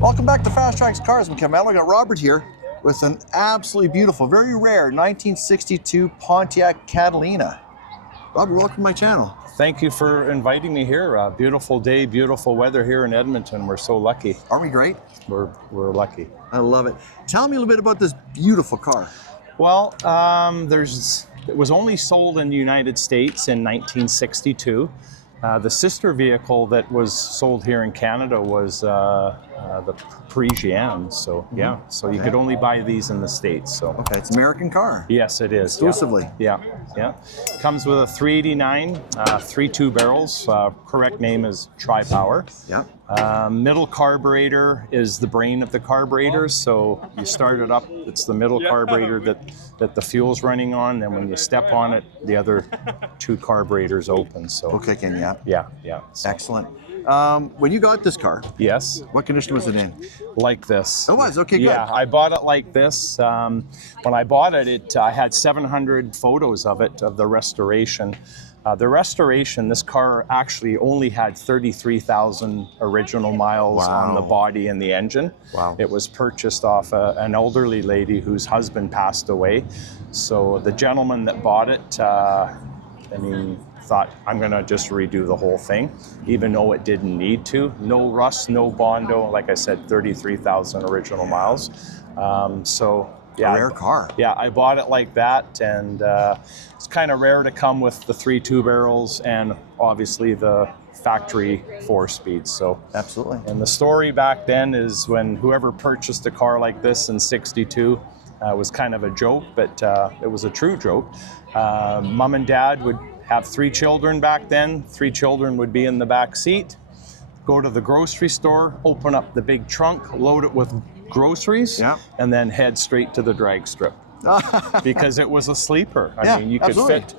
Welcome back to FasTrax Cars. I'm Kevin Matlo. I got Robert here with an absolutely beautiful, very rare 1962 Pontiac Catalina. Robert, welcome to my channel. Thank you for inviting me here. Beautiful day, beautiful weather here in Edmonton. We're so lucky. Aren't we great? We're lucky. I love it. Tell me a little bit about this beautiful car. Well, it was only sold in the United States in 1962. The sister vehicle that was sold here in Canada was the Parisienne. So yeah, so you could only buy these in the States. So okay, it's an American car. Yes, it is. Exclusively. Yeah, yeah. Comes with a 389, 3.2 barrels. Correct name is Tri-Power. Yeah. Middle carburetor is the brain of the carburetor. So you start it up, it's the middle carburetor that the fuel's running on. Then when you step on it, the other two carburetors open. So okay, yeah. Yeah, yeah. So. Excellent. When you got this car, yes, what condition was it in? Like this. It was, okay, good. Yeah, I bought it like this. When I bought it, I had 700 photos of it, of the restoration. This car actually only had 33,000 original miles on the body and the engine. Wow. It was purchased off an elderly lady whose husband passed away. So the gentleman that bought it, thought, I'm gonna just redo the whole thing, even though it didn't need to. No rust, no Bondo, like I said, 33,000 original miles. So yeah, a rare car. Yeah, I bought it like that, and it's kind of rare to come with the 3.2 barrels and obviously the factory 4-speed. So absolutely. And the story back then is when whoever purchased a car like this in '62 was kind of a joke, but it was a true joke. Mom and Dad would have 3 children back then. 3 children would be in the back seat, go to the grocery store, open up the big trunk, load it with groceries, and then head straight to the drag strip. Because it was a sleeper. I mean, you could fit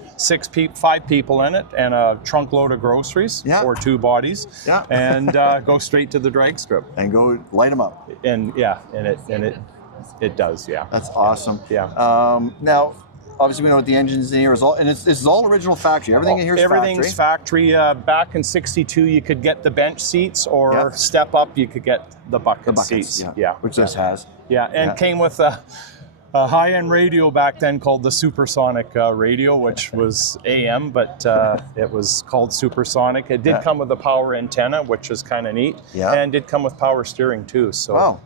5 people in it and a trunk load of groceries, or 2 bodies, and go straight to the drag strip. And go light them up. And it does, yeah. That's awesome. Yeah. Now, obviously, we know what the engine's in here is all, and this is all original factory. Everything in here is everything's factory. Back in '62, you could get the bench seats, or step up, you could get the bucket seats. Yeah. Which this has. Yeah, and came with a high-end radio back then called the Supersonic radio, which was AM, but it was called Supersonic. It did come with a power antenna, which is kind of neat, and did come with power steering too. So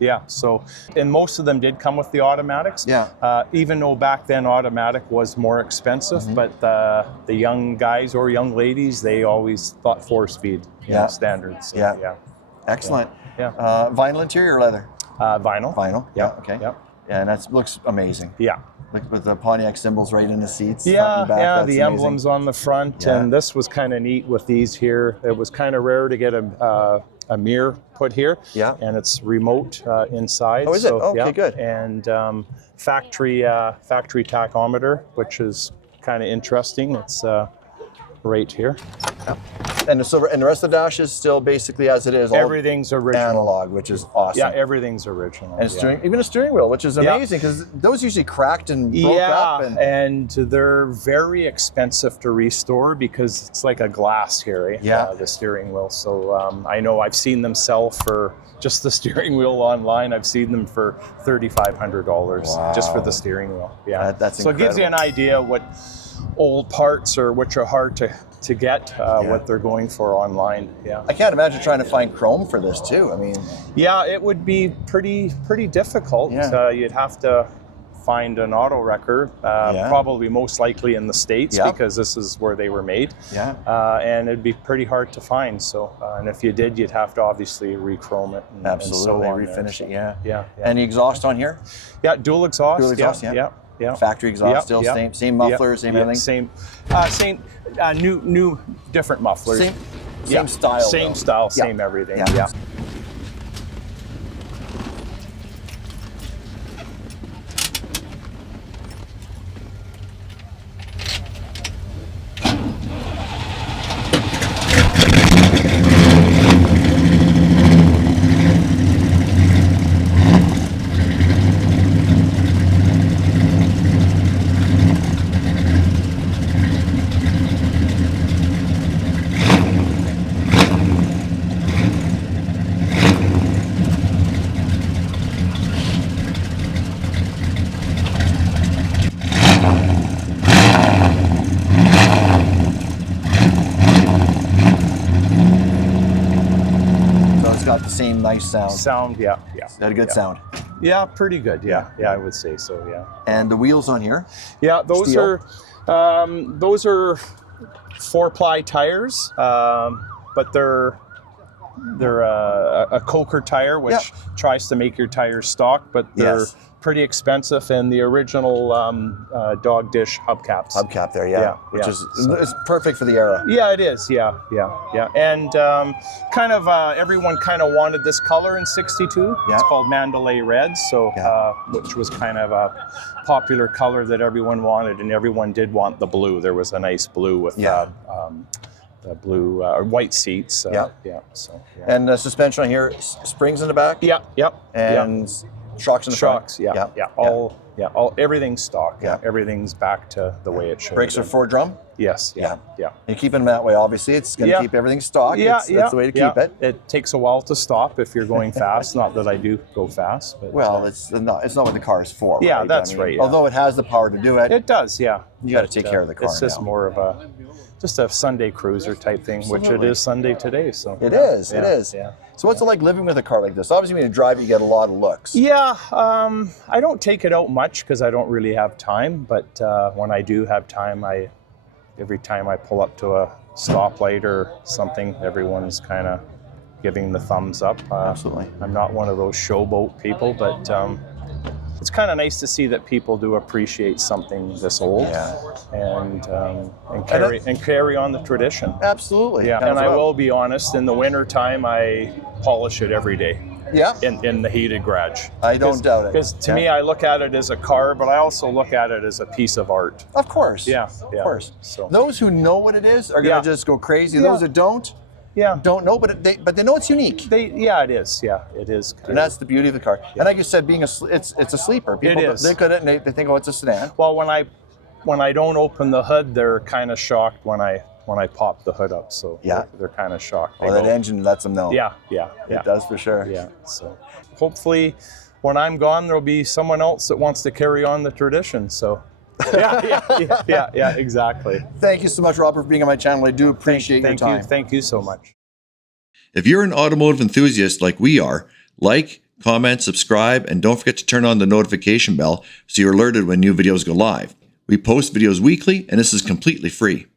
and most of them did come with the automatics. Even though back then automatic was more expensive, but the young guys or young ladies, they always thought 4-speed, standards. So, Excellent. Yeah. Vinyl interior or leather? Vinyl. Vinyl. Yeah. Okay. Yeah. Yeah, and that looks amazing. Yeah. Like with the Pontiac symbols right in the seats. Yeah, front and back, yeah, that's the amazing. emblems on the front, and this was kind of neat with these here. It was kind of rare to get a mirror put here. Yeah. And it's remote inside. Oh, is it? Okay, good. And factory tachometer, which is kind of interesting. It's right here. Yeah. And the rest of the dash is still basically as it is. Everything's original. Analog, which is awesome. Yeah, everything's original. And even a steering wheel, which is amazing because those usually cracked and broke up. And they're very expensive to restore because it's like a glass here, the steering wheel. So I know I've seen them sell for just the steering wheel online. I've seen them for $3,500 just for the steering wheel. Yeah, that's so incredible. It gives you an idea what old parts or which are hard to get, what they're going for online. Yeah, I can't imagine trying to find chrome for this too. I mean, yeah, it would be pretty difficult. You'd have to find an auto wrecker, probably most likely in the States because this is where they were made. And it'd be pretty hard to find. So, and if you did, you'd have to obviously re-chrome it and, absolutely and refinish it. Yeah. Any exhaust on here? Yeah, dual exhaust. Dual exhaust. Yeah. Factory exhaust still same muffler, same everything. Same new different mufflers. Same style. Same style, same everything. Yeah. same nice sound. Sound, yeah. It had a good sound. Yeah, pretty good. Yeah, I would say so. Yeah. And the wheels on here? Yeah, those Steel. are 4-ply tires, but they're a Coker tire, which tries to make your tires stock, but they're pretty expensive, and the original dog dish hubcaps. Hubcap there, which is it's perfect for the era. Yeah, it is. Yeah. And kind of everyone kind of wanted this color in '62. Yeah. It's called Mandalay Red, so which was kind of a popular color that everyone wanted, and everyone did want the blue. There was a nice blue with the blue white seats. So, And the suspension on here, springs in the back. And shocks in the front. Everything's stock. Everything's back to the way it should. Brakes are 4-drum. Yes. Yeah. You're keeping them that way. Obviously, it's going to keep everything stock. That's the way to keep it. It takes a while to stop if you're going fast. Not that I do go fast, but it's not what the car is for. Yeah, right? that's right. Although it has the power to do it. It does. Yeah. You got to take care of the car. It's just more of a Sunday cruiser type thing, which it is Sunday today. So it is. Yeah. So what's it like living with a car like this? Obviously, when you drive, you get a lot of looks. Yeah, I don't take it out much because I don't really have time. But when I do have time, every time I pull up to a stoplight or something, everyone's kind of giving the thumbs up. Absolutely. I'm not one of those showboat people, but it's kind of nice to see that people do appreciate something this old and carry on the tradition. Absolutely. Yeah, and I will be honest, in the winter time, I polish it every day. Yeah. In the heated garage. I don't doubt it. Because to me, I look at it as a car, but I also look at it as a piece of art. Of course. Yeah. Of course. So those who know what it is are going to just go crazy. Those that don't know, but they know it's unique. It is. Yeah, it is. And that's the beauty of the car. Yeah. And like you said, being it's a sleeper. People look at it and they think, oh, it's a sedan. Well, when I don't open the hood, they're kind of shocked when I pop the hood up. So they're kind of shocked. Well, that engine lets them know. Yeah. It does for sure. Yeah. So hopefully, when I'm gone, there'll be someone else that wants to carry on the tradition. So. Yeah, exactly. Thank you so much, Robert, for being on my channel. I do appreciate your time. Thank you so much. If you're an automotive enthusiast like we are, like, comment, subscribe, and don't forget to turn on the notification bell so you're alerted when new videos go live. We post videos weekly, and this is completely free.